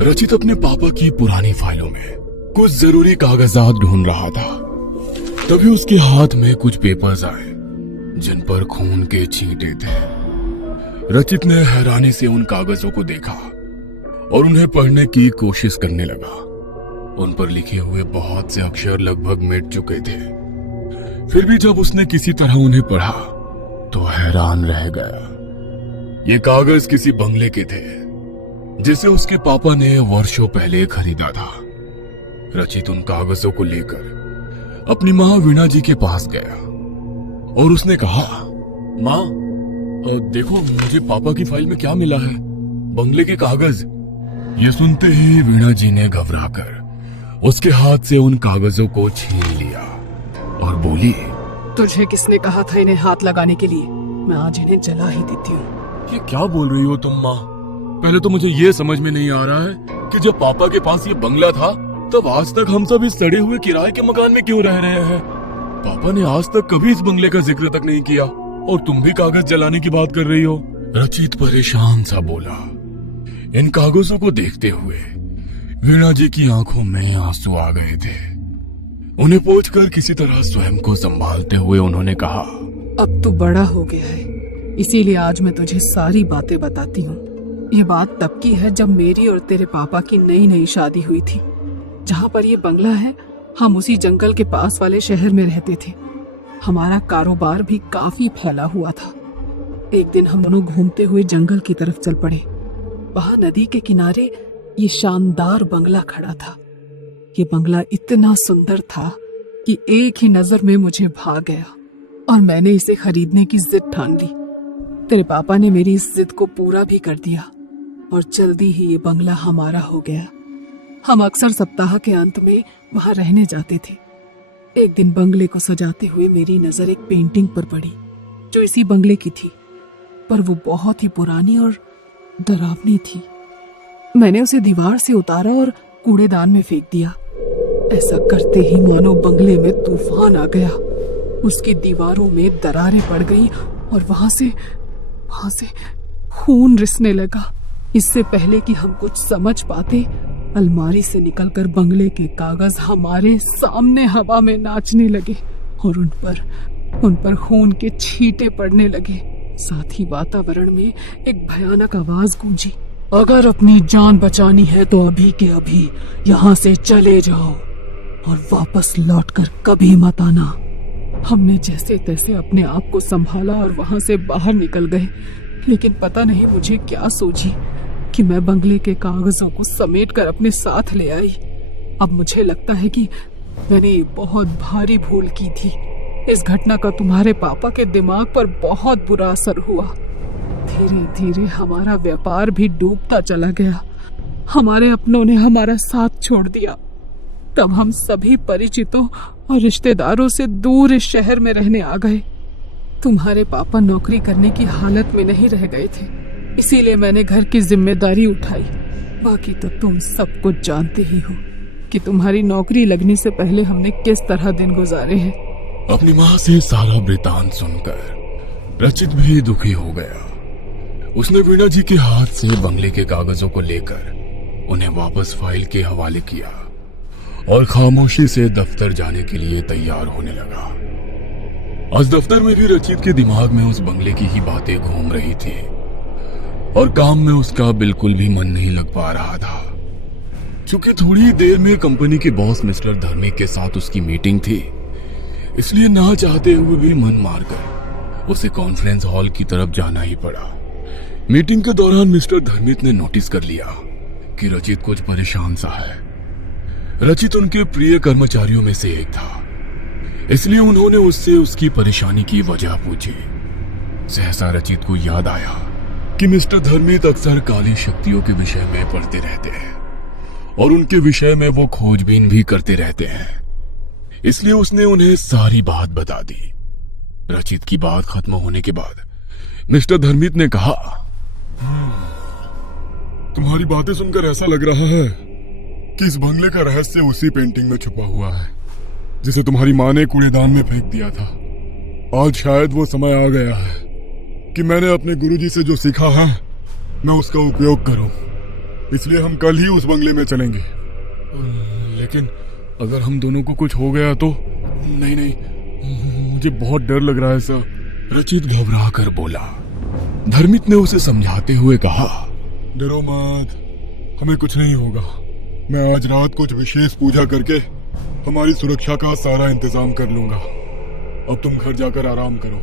रचित अपने पापा की पुरानी फाइलों में कुछ जरूरी कागजात ढूंढ रहा था। तभी उसके हाथ में कुछ पेपर्स आए जिन पर खून के छींटे थे। रचित ने हैरानी से उन कागजों को देखा और उन्हें पढ़ने की कोशिश करने लगा। उन पर लिखे हुए बहुत से अक्षर लगभग मिट चुके थे। फिर भी जब उसने किसी तरह उन्हें पढ़ा तो हैरान रह गया। ये कागज किसी बंगले के थे जिसे उसके पापा ने वर्षों पहले खरीदा था। रचित उन कागजों को लेकर अपनी माँ वीणा जी के पास गया और उसने कहा, माँ देखो मुझे पापा की फाइल में क्या मिला है, बंगले के कागज। ये सुनते ही वीणा जी ने घबराकर उसके हाथ से उन कागजों को छीन लिया और बोली, तुझे किसने कहा था इन्हें हाथ लगाने के लिए? मैं आज इन्हें जला ही देती हूँ। ये क्या बोल रही हो तुम माँ? पहले तो मुझे ये समझ में नहीं आ रहा है कि जब पापा के पास ये बंगला था तब आज तक हम सब इस सड़े हुए किराए के मकान में क्यों रह रहे हैं? पापा ने आज तक कभी इस बंगले का जिक्र तक नहीं किया और तुम भी कागज जलाने की बात कर रही हो। रचित परेशान सा बोला। इन कागजों को देखते हुए वीणा जी की आंखों में आंसू आ गए थे। उन्हें पोंछकर किसी तरह स्वयं को संभालते हुए उन्होंने कहा, अब तू बड़ा हो गया है, इसीलिए आज मैं तुझे सारी बातें बताती हूँ। ये बात तब की है जब मेरी और तेरे पापा की नई नई शादी हुई थी। जहाँ पर ये बंगला है हम उसी जंगल के पास वाले शहर में रहते थे। हमारा कारोबार भी काफी फैला हुआ था। एक दिन हम दोनों घूमते हुए जंगल की तरफ चल पड़े। वहां नदी के किनारे ये शानदार बंगला खड़ा था। ये बंगला इतना सुंदर था कि एक ही नजर में मुझे भा गया और मैंने इसे खरीदने की जिद ठान ली। तेरे पापा ने मेरी इस जिद को पूरा भी कर दिया और जल्दी ही ये बंगला हमारा हो गया। हम अक्सर सप्ताह के अंत में वहां रहने जाते थे। एक दिन बंगले को सजाते हुए मेरी नजर एक पेंटिंग पर पड़ी जो इसी बंगले की थी, पर वो बहुत ही पुरानी और डरावनी थी। मैंने उसे दीवार से उतारा और कूड़ेदान में फेंक दिया। ऐसा करते ही मानो बंगले में तूफान आ गया। उसकी दीवारों में दरारें पड़ गई और वहां से खून रिसने लगा। इससे पहले कि हम कुछ समझ पाते, अलमारी से निकलकर बंगले के कागज हमारे सामने हवा में नाचने लगे और उन पर खून के छींटे पड़ने लगे। साथ ही वातावरण में एक भयानक आवाज गूंजी, अगर अपनी जान बचानी है तो अभी के अभी यहाँ से चले जाओ और वापस लौटकर कभी मत आना। हमने जैसे तैसे अपने आप को संभाला और वहां से बाहर निकल गए, लेकिन पता नहीं मुझे क्या सोची कि मैं बंगले के कागजों को समेट कर अपने साथ ले आई। अब मुझे लगता है कि मैंने बहुत भारी भूल की थी। इस घटना का तुम्हारे पापा के दिमाग पर बहुत बुरा असर हुआ। धीरे धीरे हमारा व्यापार भी डूबता चला गया। हमारे अपनों ने हमारा साथ छोड़ दिया। तब हम सभी परिचितों और रिश्तेदारों से दूर इस शहर में रहने आ गए। तुम्हारे पापा नौकरी करने की हालत में नहीं रह गए थे, इसीलिए मैंने घर की जिम्मेदारी उठाई। बाकी तो तुम सब कुछ जानते ही हो कि तुम्हारी नौकरी लगने से पहले हमने किस तरह दिन गुजारे हैं। अपनी माँ से सारा वृतांत सुनकर रचित भी दुखी हो गया। उसने वीणा जी के हाथ से बंगले के कागजों को लेकर उन्हें वापस फाइल के हवाले किया और खामोशी से दफ्तर जाने के लिए तैयार होने लगा। आज दफ्तर में भी रचित के दिमाग में उस बंगले की ही बातें घूम रही थी और काम में उसका बिल्कुल भी मन नहीं लग पा रहा था। क्योंकि थोड़ी ही देर में कंपनी के बॉस मिस्टर धर्मी के साथ उसकी मीटिंग थी, इसलिए ना चाहते हुए भी मन मारकर उसे कॉन्फ्रेंस हॉल की तरफ जाना ही पड़ा। मीटिंग के दौरान मिस्टर धर्मित ने नोटिस कर लिया कि रचित कुछ परेशान सा है। रचित उनके प्रिय कर्मचारियों में से एक था, इसलिए उन्होंने उससे उसकी परेशानी की वजह पूछी। सहसा रचित को याद आया कि मिस्टर धर्मित अक्सर काली शक्तियों के विषय में पढ़ते रहते हैं और उनके विषय में वो खोजबीन भी करते रहते हैं, इसलिए उसने उन्हें सारी बात बता दी। रचित की बात खत्म होने के बाद मिस्टर धर्मित ने कहा, तुम्हारी बातें सुनकर ऐसा लग रहा है कि इस बंगले का रहस्य उसी पेंटिंग में छुपा हुआ है जिसे तुम्हारी माँ ने कूड़ेदान में फेंक दिया था। आज शायद वो समय आ गया है कि मैंने अपने गुरुजी से जो सीखा है मैं उसका उपयोग करूं। इसलिए हम कल ही उस बंगले में चलेंगे। लेकिन अगर हम दोनों को कुछ हो गया तो? नहीं नहीं, मुझे बहुत डर लग रहा है सर, रचित घबरा कर बोला। धर्मित ने उसे समझाते हुए कहा, डरो मत, हमें कुछ नहीं होगा। मैं आज रात कुछ विशेष पूजा करके हमारी सुरक्षा का सारा इंतजाम कर लूंगा। अब तुम घर जाकर आराम करो,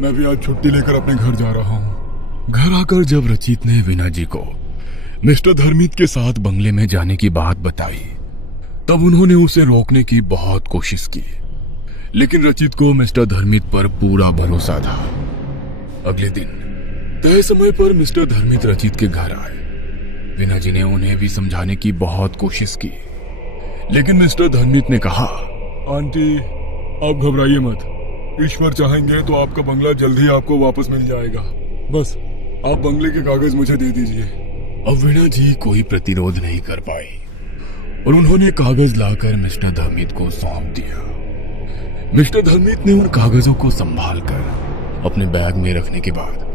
मैं भी आज छुट्टी लेकर अपने घर जा रहा हूँ। घर आकर जब रचित ने वीणा जी को मिस्टर धर्मित के साथ बंगले में जाने की बात बताई, तब उन्होंने उसे रोकने की बहुत कोशिश की, लेकिन रचित को मिस्टर धर्मित पर पूरा भरोसा था। अगले दिन तय समय पर मिस्टर धर्मित रचित के घर आए। वीणा जी ने उन्हें भी समझाने की बहुत कोशिश की, लेकिन मिस्टर धर्मित ने कहा, आंटी आप घबराइए मत, ईश्वर चाहेंगे तो आपका बंगला जल्द ही आपको वापस मिल जाएगा। बस आप बंगले के कागज मुझे दे दीजिए। अब वीणा जी कोई प्रतिरोध नहीं कर पाई और उन्होंने कागज लाकर मिस्टर धर्मित को सौंप दिया। मिस्टर धर्मित ने उन कागजों को संभालकर अपने बैग में रखने के बाद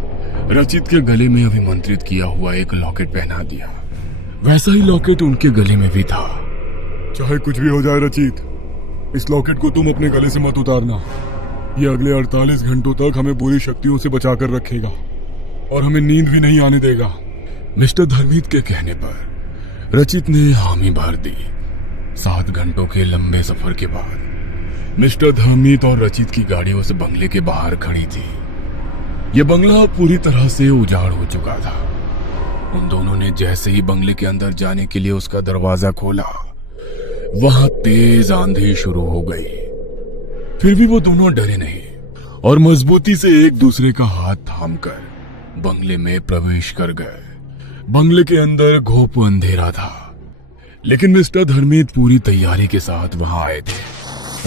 रचित के गले में अभिमंत्रित किया हुआ एक लॉकेट पहना दिया। वैसा ही लॉकेट उनके गले में भी था। चाहे कुछ भी हो जाए रचित, इस लॉकेट को तुम अपने गले से मत उतारना। ये अगले 48 घंटों तक हमें बुरी शक्तियों से बचाकर रखेगा और हमें नींद भी नहीं आने देगा। मिस्टर धर्मित के कहने पर रचित ने हामी भर दी। 7 घंटों के लंबे सफर के बाद मिस्टर धर्मित और रचित की गाड़ी उस बंगले के बाहर खड़ी थी। यह बंगला पूरी तरह से उजाड़ हो चुका था। उन दोनों ने जैसे ही बंगले के अंदर जाने के लिए उसका दरवाजा खोला, वहां तेज आंधी शुरू हो गई। फिर भी वो दोनों डरे नहीं और मजबूती से एक दूसरे का हाथ थामकर बंगले में प्रवेश कर गए। बंगले के अंदर घोप अंधेरा था, लेकिन मिस्टर धर्मित पूरी तैयारी के साथ वहां आए थे।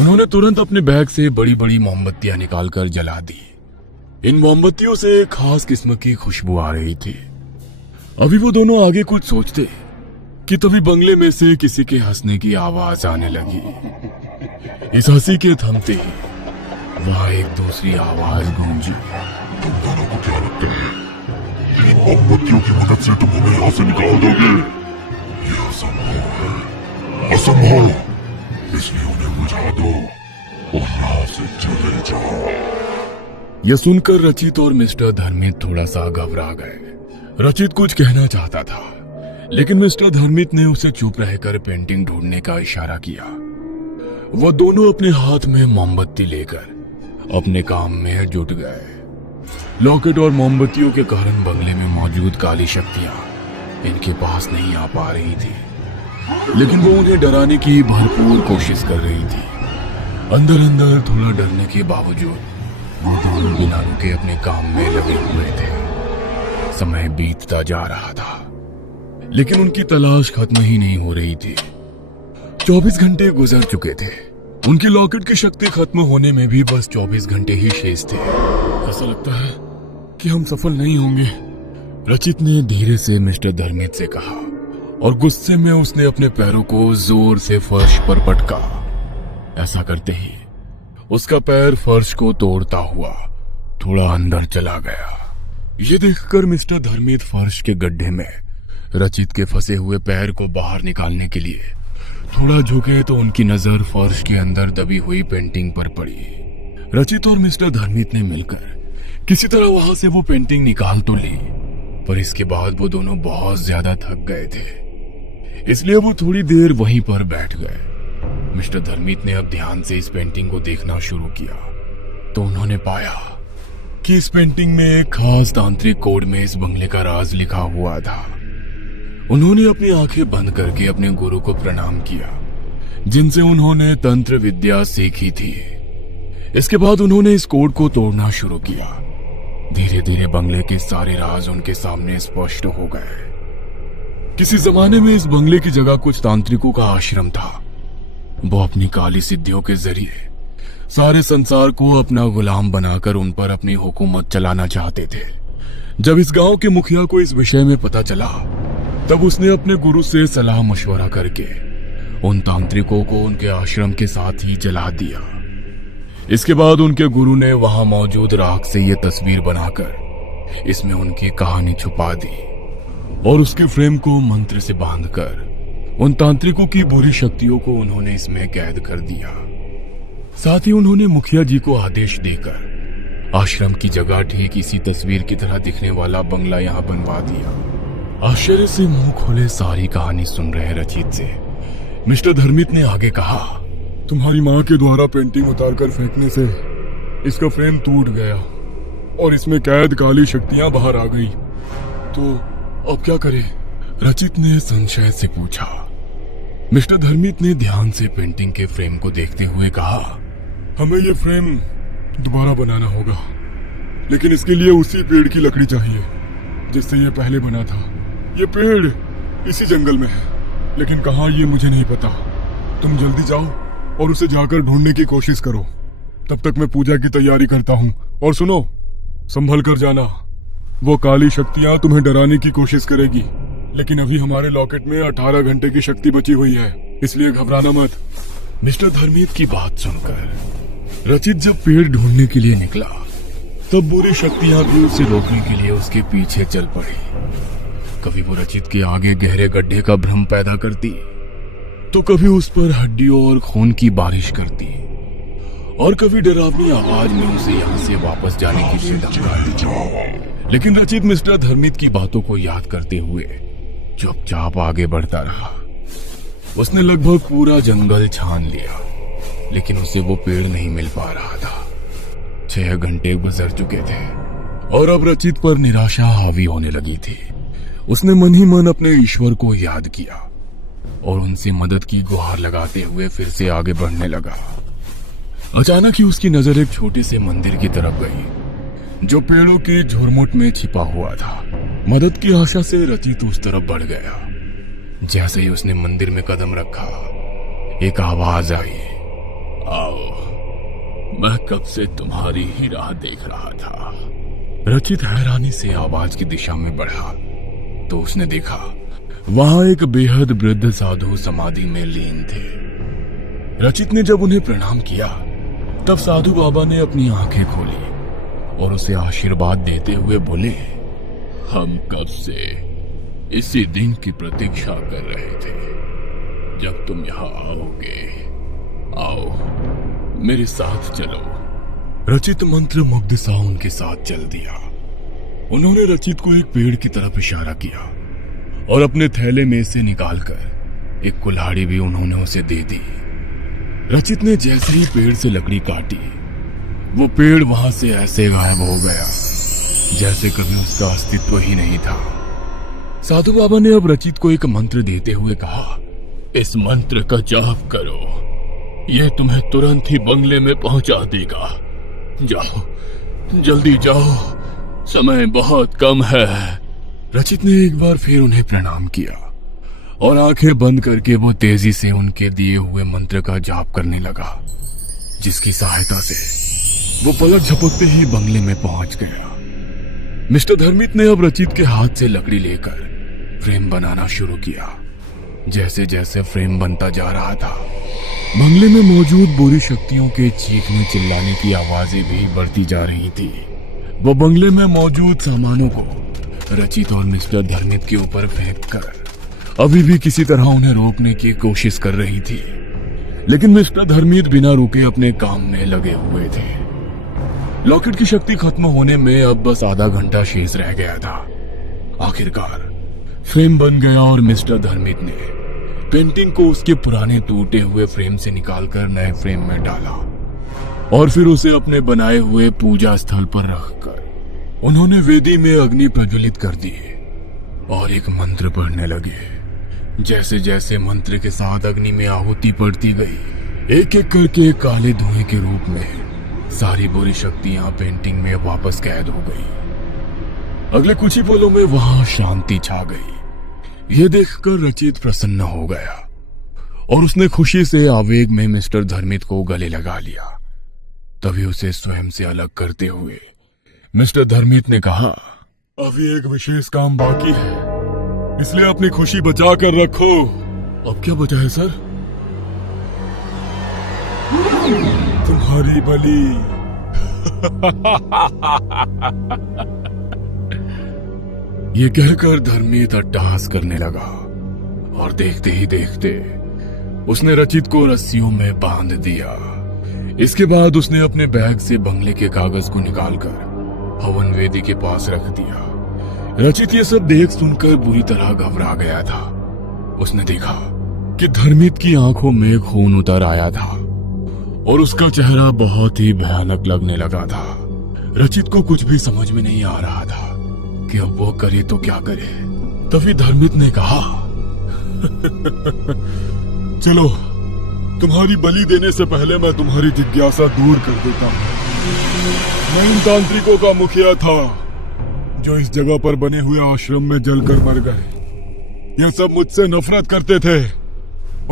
उन्होंने तुरंत अपने बैग से बड़ी बड़ी मोमबत्तियां निकालकर जला दी। इन मोमबत्तियों से एक खास किस्म की खुशबू आ रही थी। अभी वो दोनों आगे कुछ सोचते कि तभी बंगले में से किसी के हंसने की आवाज आने लगी। इस हंसी के थमते ही वहां एक दूसरी आवाज गूंजी। तुम दोनों को क्या लगता है इन मोमबत्तियों की मदद से तुम हमें यहाँ से निकाल दोगे? यह असंभव है, असंभव। इसलिए उन्हें बुझा दो और यहाँ से चले जाओ। यह सुनकर रचित और मिस्टर धर्मित थोड़ा सा घबरा गए। रचित कुछ कहना चाहता था, लेकिन मिस्टर धर्मित ने उसे चुप रहकर पेंटिंग ढूंढने का इशारा किया। वह दोनों अपने हाथ में मोमबत्ती लेकर अपने काम में जुट गए। लॉकेट और मोमबत्तियों के कारण बंगले में मौजूद काली शक्तियां इनके पास नहीं आ पा रही थी, लेकिन वो उन्हें डराने की भरपूर कोशिश कर रही थी। अंदर अंदर थोड़ा डरने के बावजूद वो दोनों बिना रुके अपने काम में लगे हुए थे। समय बीतता जा रहा था, लेकिन उनकी तलाश खत्म ही नहीं हो रही थी। 24 घंटे गुजर चुके थे। उनके लॉकेट की शक्ति खत्म होने में भी बस 24 घंटे ही शेष थे। ऐसा लगता है कि हम सफल नहीं होंगे, रचित ने धीरे से मिस्टर धर्मित से कहा और गुस्से में उसने अपने पैरों को जोर से फर्श पर पटका। ऐसा करते ही उसका पैर फर्श को तोड़ता हुआ थोड़ा अंदर चला गया। ये देखकर मिस्टर धर्मित फर्श के गड्ढे में रचित के फंसे हुए पैर को बाहर निकालने के लिए थोड़ा झुके तो उनकी नजर फर्श के अंदर दबी हुई पेंटिंग पर पड़ी। रचित और मिस्टर धर्मित ने मिलकर किसी तरह वहां से वो पेंटिंग निकाल तो ली, पर इसके बाद वो दोनों बहुत ज्यादा थक गए थे, इसलिए वो थोड़ी देर वहीं पर बैठ गए। मिस्टर धर्मित ने अब ध्यान से इस पेंटिंग को देखना शुरू किया तो उन्होंने पाया कि इस पेंटिंग में एक खास तांत्रिक कोड में इस बंगले का राज लिखा हुआ था। उन्होंने अपनी आंखें बंद करके अपने गुरु को प्रणाम किया, जिनसे उन्होंने तंत्र विद्या सीखी थी। इसके बाद उन्होंने इस कोड को तोड़ना शुरू किया। धीरे धीरे बंगले के सारे राज उनके सामने स्पष्ट हो गए। किसी जमाने में इस बंगले की जगह कुछ तांत्रिकों का आश्रम था। वो अपनी काली सिद्धियों के जरिए सारे संसार को अपना गुलाम बनाकर उन पर अपनी हुकूमत चलाना चाहते थे। जब इस गांव के मुखिया को इस विषय में पता चला, तब उसने अपने गुरु से सलाह मशवरा करके उन तांत्रिकों को उनके आश्रम के साथ ही जला दिया। इसके बाद उनके गुरु ने वहां मौजूद राख से ये तस्वीर बनाकर इसमें उनकी कहानी छुपा दी और उसके फ्रेम को मंत्र से बांधकर उन तांत्रिकों की बुरी शक्तियों को उन्होंने इसमें कैद कर दिया। साथ ही उन्होंने मुखिया जी को आदेश देकर आश्रम की जगह ठीक इसी तस्वीर की तरह दिखने वाला बंगला यहाँ बनवा दिया। आश्चर्य से मुंह खोले सारी कहानी सुन रहे रचित से मिस्टर धर्मित ने आगे कहा, तुम्हारी माँ के द्वारा पेंटिंग उतारकर फेंकने से इसका फ्रेम टूट गया और इसमें कैद काली शक्तियां बाहर आ गई, तो अब क्या करें? रचित ने संशय से पूछा। मिस्टर धर्मित ने ध्यान से पेंटिंग के फ्रेम को देखते हुए कहा, हमें ये फ्रेम दोबारा बनाना होगा, लेकिन इसके लिए उसी पेड़ की लकड़ी चाहिए जिससे ये पहले बना था। ये पेड़ इसी जंगल में है, लेकिन कहाँ ये मुझे नहीं पता। तुम जल्दी जाओ और उसे जाकर ढूंढने की कोशिश करो, तब तक मैं पूजा की तैयारी करता हूँ। और सुनो, संभल कर जाना, वो काली शक्तियां तुम्हें डराने की कोशिश करेगी, लेकिन अभी हमारे लॉकेट में 18 घंटे की शक्ति बची हुई है, इसलिए घबराना मत। मिस्टर धर्मित की बात सुनकर रचित जब पेड़ ढूंढने के लिए निकला, तब बुरी शक्तियां भी उसे रोकने के लिए उसके पीछे चल पड़ी। कभी वो रचित के आगे गहरे गड्ढे का भ्रम पैदा करती, तो कभी उस पर हड्डियों और खून की बारिश करती, और कभी डरावनी आवाज में उसे यहाँ से वापस जाने के लिए धमकाती। लेकिन रचित मिस्टर धर्मित की बातों को याद करते हुए चुपचाप आगे बढ़ता रहा। उसने लगभग पूरा जंगल छान लिया, लेकिन उसे वो पेड़ नहीं मिल पा रहा था। 6 घंटे गुजर चुके थे और अब रचित पर निराशा हावी होने लगी थी। उसने मन ही मन अपने ईश्वर को याद किया और उनसे मदद की गुहार लगाते हुए फिर से आगे बढ़ने लगा। अचानक ही उसकी नजर एक छोटे से मंदिर की तरफ गई, जो पेड़ों के झुरमुट में छिपा हुआ था। मदद की आशा से रचित उस तरफ बढ़ गया। जैसे ही उसने मंदिर में कदम रखा, एक आवाज आई, आओ, मैं कब से तुम्हारी ही राह देख रहा था। रचित हैरानी से आवाज की दिशा में बढ़ा तो उसने देखा वहां एक बेहद वृद्ध साधु समाधि में लीन थे। रचित ने जब उन्हें प्रणाम किया, तब साधु बाबा ने अपनी आंखें खोली और उसे आशीर्वाद देते हुए बोले, हम कब से इसी दिन की प्रतीक्षा कर रहे थे जब तुम यहाँ आओगे। आओ, मेरे साथ चलो। रचित मंत्र मुग्ध सा उनके साथ चल दिया। उन्होंने रचित को एक पेड़ की तरफ इशारा किया और अपने थैले में से निकालकर एक कुल्हाड़ी भी उन्होंने उसे दे दी। रचित ने जैसे ही पेड़ से लकड़ी काटी, वो पेड़ वहां से ऐसे गायब हो गया जैसे कभी उसका अस्तित्व ही नहीं था। साधु बाबा ने अब रचित को एक मंत्र देते हुए कहा, इस मंत्र का जाप करो, यह तुम्हें तुरंत ही बंगले में पहुंचा देगा। जाओ, जल्दी जाओ, समय बहुत कम है। रचित ने एक बार फिर उन्हें प्रणाम किया और आंखें बंद करके वो तेजी से उनके दिए हुए मंत्र का जाप करने लगा, जिसकी सहायता से वो पलक झपकते ही बंगले में पहुंच गया। मिस्टर धर्मित ने अब रचित के हाथ से लकड़ी लेकर फ्रेम बनाना शुरू किया। जैसे जैसे फ्रेम बनता जा रहा था, बंगले में मौजूद बुरी शक्तियों के चीखने चिल्लाने की आवाजें भी बढ़ती जा रही थी। वो बंगले में मौजूद सामानों को रचित और मिस्टर धर्मित के ऊपर फेंककर अभी भी किसी तरह उन्हें रोकने की कोशिश कर रही थी, लेकिन मिस्टर धर्मित बिना रुके अपने काम में लगे हुए थे। लॉकेट की शक्ति खत्म होने में अब बस आधा घंटा शेष रह गया था। आखिरकार फ्रेम बन गया और मिस्टर धर्मित ने पेंटिंग को उसके पुराने टूटे हुए फ्रेम से निकालकर नए फ्रेम में डाला और फिर उसे अपने बनाए हुए पूजा स्थल पर रखकर उन्होंने वेदी में अग्नि प्रज्वलित कर दी और एक मंत्र पढ़ने लगे। जैसे जैसे मंत्र के साथ अग्नि में आहुति पड़ती गई, एक एक करके काले धुएं के रूप में सारी बुरी शक्तियां पेंटिंग में वापस कैद हो गई। अगले कुछ ही पलों में वहां शांति छा गई। यह देखकर रचित प्रसन्न हो गया और उसने खुशी से आवेग में मिस्टर धर्मित को गले लगा लिया। तभी उसे स्वयं से अलग करते हुए मिस्टर धर्मित ने कहा, अभी एक विशेष काम बाकी है, इसलिए अपनी खुशी बचा कर रखो। अब क्या बचा है सर? तुम्हारी बलि। ये कहकर धर्मित अट्टहास करने लगा और देखते ही देखते उसने रचित को रस्सियों में बांध दिया। इसके बाद उसने अपने बैग से बंगले के कागज को निकालकर हवन वेदी के पास रख दिया। रचित ये सब देख सुनकर बुरी तरह घबरा गया था। उसने देखा कि धर्मित की आंखों में खून उतर आया था और उसका चेहरा बहुत ही भयानक लगने लगा था। रचित को कुछ भी समझ में नहीं आ रहा था कि अब वो करे तो क्या करे। तभी धर्मित ने कहा, चलो तुम्हारी बलि देने से पहले मैं तुम्हारी जिज्ञासा दूर कर देता हूँ। मैं इन तांत्रिकों का मुखिया था जो इस जगह पर बने हुए आश्रम में जलकर मर गए। ये सब मुझसे नफरत करते थे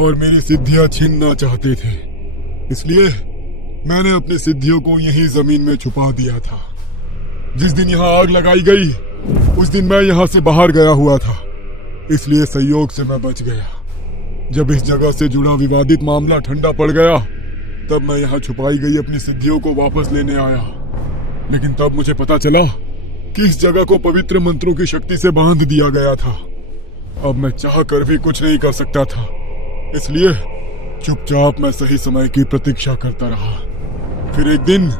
और मेरी सिद्धियां छीनना चाहते थे। इसलिए मैंने अपनी सिद्धियों को यहीं जमीन में छुपा दिया था। जिस दिन यहाँ आग लगाई गई उस दिन मैं यहाँ से बाहर गया हुआ था, इसलिए संयोग से मैं बच गया। जब इस जगह से जुड़ा विवादित मामला ठंडा पड़ गया तब मैं यहाँ छुपाई गई अपनी सिद्धियों को वापस लेने आया। लेकिन तब मुझे पता चला कि इस जगह को पवित्र मंत्रों की शक्ति से बांध दिया गया था। अब मैं चाह कर भी कुछ नहीं कर सकता था, इसलिए चुपचाप मैं सही समय की प्रतीक्षा करता रहा। फिर एक दिन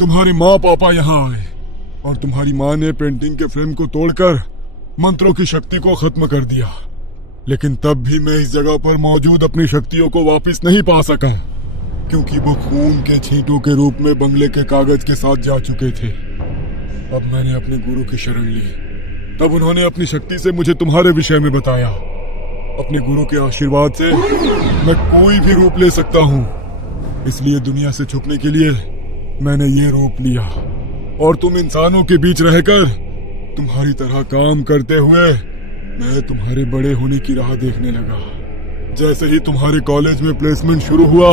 तुम्हारी माँ पापा यहाँ आए और तुम्हारी माँ ने पेंटिंग के फ्रेम को तोड़कर मंत्रों की शक्ति को खत्म कर दिया। लेकिन तब भी मैं इस जगह पर मौजूद अपनी शक्तियों को वापस नहीं पा सका, क्योंकि वो खून के छींटों के रूप में बंगले के कागज के साथ जा चुके थे। अब मैंने अपने गुरु की शरण ली, तब उन्होंने अपनी शक्ति से मुझे तुम्हारे विषय में बताया। अपने गुरु के आशीर्वाद से मैं कोई भी रूप ले सकता हूँ, इसलिए दुनिया से छुपने के लिए मैंने ये रूप लिया और तुम इंसानों के बीच रहकर तुम्हारी तरह काम करते हुए मैं तुम्हारे बड़े होने की राह देखने लगा। जैसे ही तुम्हारे कॉलेज में प्लेसमेंट शुरू हुआ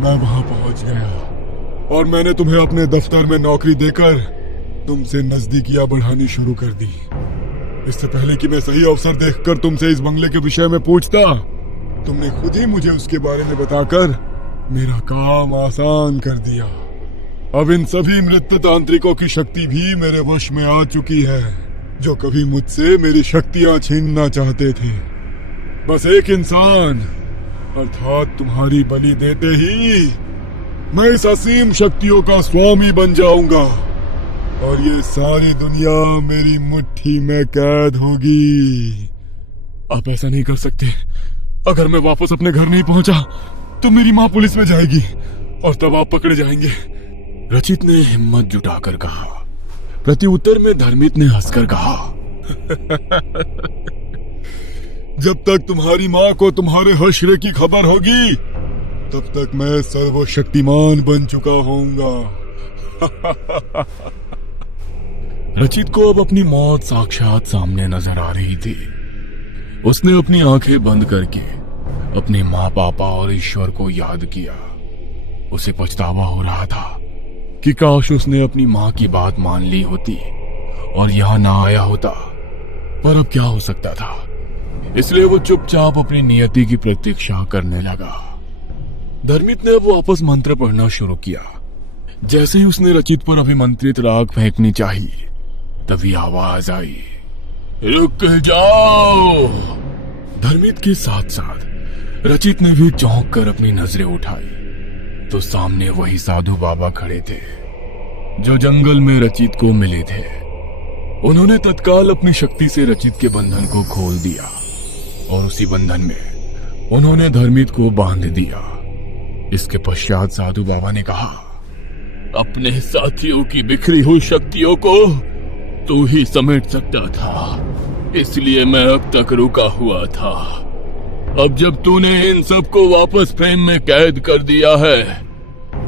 मैं वहां पहुंच गया और मैंने तुम्हें अपने दफ्तर में नौकरी देकर तुमसे नजदीकियां बढ़ानी शुरू कर दी। इससे पहले कि मैं सही अवसर देखकर तुमसे इस बंगले के विषय में पूछता, तुमने खुद ही मुझे उसके बारे में बताकर मेरा काम आसान कर दिया। अब इन सभी मृत तांत्रिकों की शक्ति भी मेरे वश में आ चुकी है, जो कभी मुझसे मेरी शक्तियां छीनना चाहते थे। बस एक इंसान अर्थात तुम्हारी बलि देते ही मैं इस असीम शक्तियों का स्वामी बन जाऊंगा और ये सारी दुनिया मेरी मुट्ठी में कैद होगी। आप ऐसा नहीं कर सकते। अगर मैं वापस अपने घर नहीं पहुंचा तो मेरी माँ पुलिस में जाएगी और तब आप पकड़े जाएंगे। रचित ने हिम्मत जुटाकर कहा। प्रत्युत्तर में धर्मित ने हंसकर कहा, जब तक तुम्हारी माँ को तुम्हारे हश्र की खबर होगी तब तक मैं सर्वशक्तिमान बन चुका होऊंगा। रचित को अब अपनी मौत साक्षात सामने नजर आ रही थी। उसने अपनी आंखें बंद करके अपने माँ पापा और ईश्वर को याद किया। उसे पछतावा हो रहा था कि काश उसने अपनी माँ की बात मान ली होती और यहाँ ना आया होता, पर अब क्या हो सकता था। इसलिए वो चुपचाप अपनी नियति की प्रतीक्षा करने लगा। धर्मित ने अब वापस मंत्र पढ़ना शुरू किया। जैसे ही उसने रचित पर अभिमंत्रित राग फेंकनी चाहिए तभी आवाज आई, रुक जाओ। धर्मित के साथ साथ रचित ने भी चौंक कर अपनी नजरें उठाई तो सामने वही साधु बाबा खड़े थे जो जंगल में रचित को मिले थे। उन्होंने तत्काल अपनी शक्ति से रचित के बंधन को खोल दिया और उसी बंधन में उन्होंने धर्मित को बांध दिया। इसके पश्चात साधु बाबा ने कहा, अपने साथियों की बिखरी हुई शक्तियों को तू ही समेट सकता था, इसलिए मैं अब तक रुका हुआ था। अब जब तूने इन सबको वापस फ्रेम में कैद कर दिया है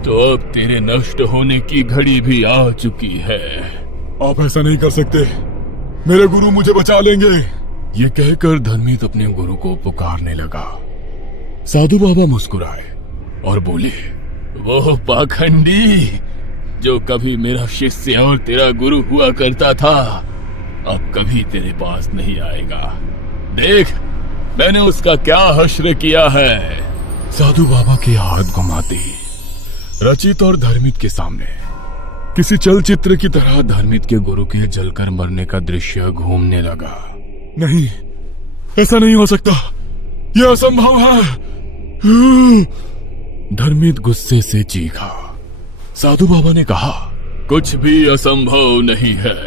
तो अब तेरे नष्ट होने की घड़ी भी आ चुकी है। आप ऐसा नहीं कर सकते, मेरे गुरु मुझे बचा लेंगे। ये कहकर धर्मित अपने गुरु को पुकारने लगा। साधु बाबा मुस्कुराए और बोले, वो पाखंडी जो कभी मेरा शिष्य और तेरा गुरु हुआ करता था अब कभी तेरे पास नहीं आएगा। देख मैंने उसका क्या हश्र किया है। साधु बाबा के हाथ घुमाते ही रचित और धर्मित के सामने किसी चलचित्र की तरह धर्मित के गुरु के जलकर मरने का दृश्य घूमने लगा। नहीं, ऐसा नहीं हो सकता, यह असंभव है। धर्मित गुस्से से चीखा। साधु बाबा ने कहा, कुछ भी असंभव नहीं है।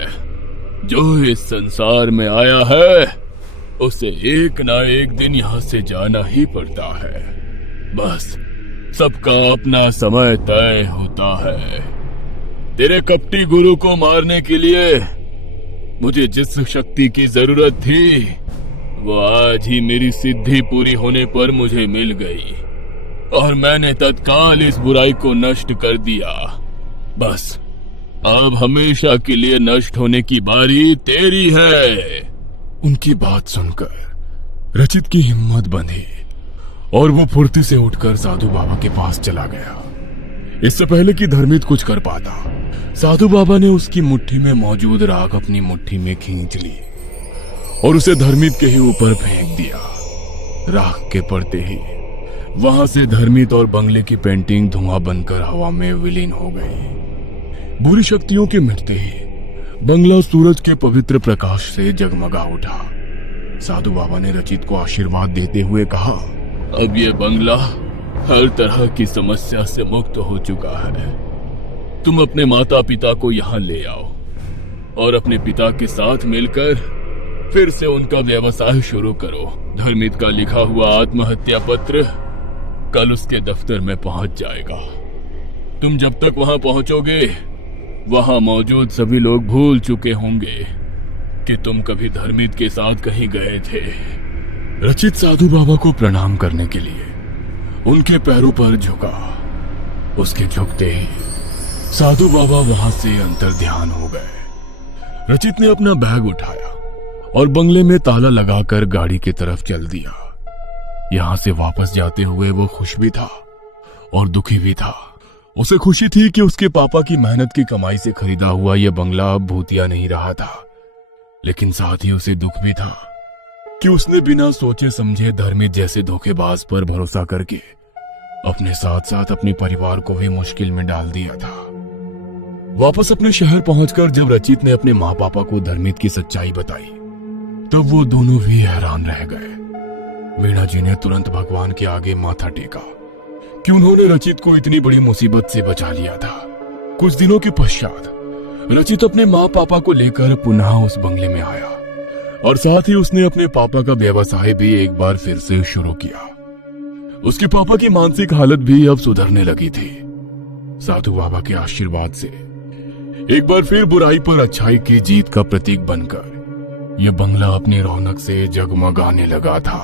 जो इस संसार में आया है उसे एक ना एक दिन यहाँ से जाना ही पड़ता है। बस सबका अपना समय तय होता है। तेरे कपटी गुरु को मारने के लिए मुझे जिस शक्ति की जरूरत थी वो आज ही मेरी सिद्धि पूरी होने पर मुझे मिल गई और मैंने तत्काल इस बुराई को नष्ट कर दिया। बस अब हमेशा के लिए नष्ट होने की बारी तेरी है। उनकी बात सुनकर रचित की हिम्मत बंधी और वो फुर्ती से उठकर साधु बाबा के पास चला गया। इससे पहले कि धर्मित कुछ कर पाता, साधु बाबा ने उसकी मुट्ठी में मौजूद राख अपनी मुट्ठी में खींच ली और उसे धर्मित के ही ऊपर फेंक दिया। राख के पड़ते ही वहां से धर्मित और बंगले की पेंटिंग धुआं बनकर हवा में विलीन हो गई। बुरी शक्तियों के मिटते ही बंगला सूरज के पवित्र प्रकाश से जगमगा उठा। साधु बाबा ने रचित को आशीर्वाद देते हुए कहा, अब ये बंगला हर तरह की समस्या से मुक्त हो चुका है। तुम अपने माता पिता को यहाँ ले आओ और अपने पिता के साथ मिलकर फिर से उनका व्यवसाय शुरू करो। धर्मित का लिखा हुआ आत्महत्या पत्र कल उसके दफ्तर में पहुंच जाएगा। तुम जब तक वहां पहुंचोगे वहां मौजूद सभी लोग भूल चुके होंगे कि तुम कभी धर्मित के साथ कहीं गए थे। रचित साधु बाबा को प्रणाम करने के लिए उनके पैरों पर झुका। उसके झुकते ही साधु बाबा वहां से अंतर्ध्यान हो गए। रचित ने अपना बैग उठाया और बंगले में ताला लगाकर गाड़ी की तरफ चल दिया। यहां से वापस जाते हुए वो खुश भी था और दुखी भी था। उसे खुशी थी कि उसके पापा की मेहनत की कमाई से खरीदा हुआ यह बंगला अब भूतिया नहीं रहा था, लेकिन साथ ही उसे दुख भी था कि उसने बिना सोचे समझे धर्मित जैसे धोखेबाज पर भरोसा करके अपने साथ साथ अपने परिवार को भी मुश्किल में डाल दिया था। वापस अपने शहर पहुंचकर जब रचित ने अपने माँ पापा को धर्मित की सच्चाई बताई तब वो दोनों भी हैरान रह गए। वीणा जी ने तुरंत भगवान के आगे माथा टेका कि उन्होंने रचित को इतनी बड़ी मुसीबत से बचा लिया था। कुछ दिनों के पश्चात रचित अपने माँ पापा को लेकर पुनः उस बंगले में आया और साथ ही उसने अपने पापा का व्यवसाय भी एक बार फिर से शुरू किया। उसके पापा की मानसिक हालत भी अब सुधरने लगी थी। साधु बाबा के आशीर्वाद से एक बार फिर बुराई पर अच्छाई की जीत का प्रतीक बनकर यह बंगला अपनी रौनक से जगमगाने लगा था।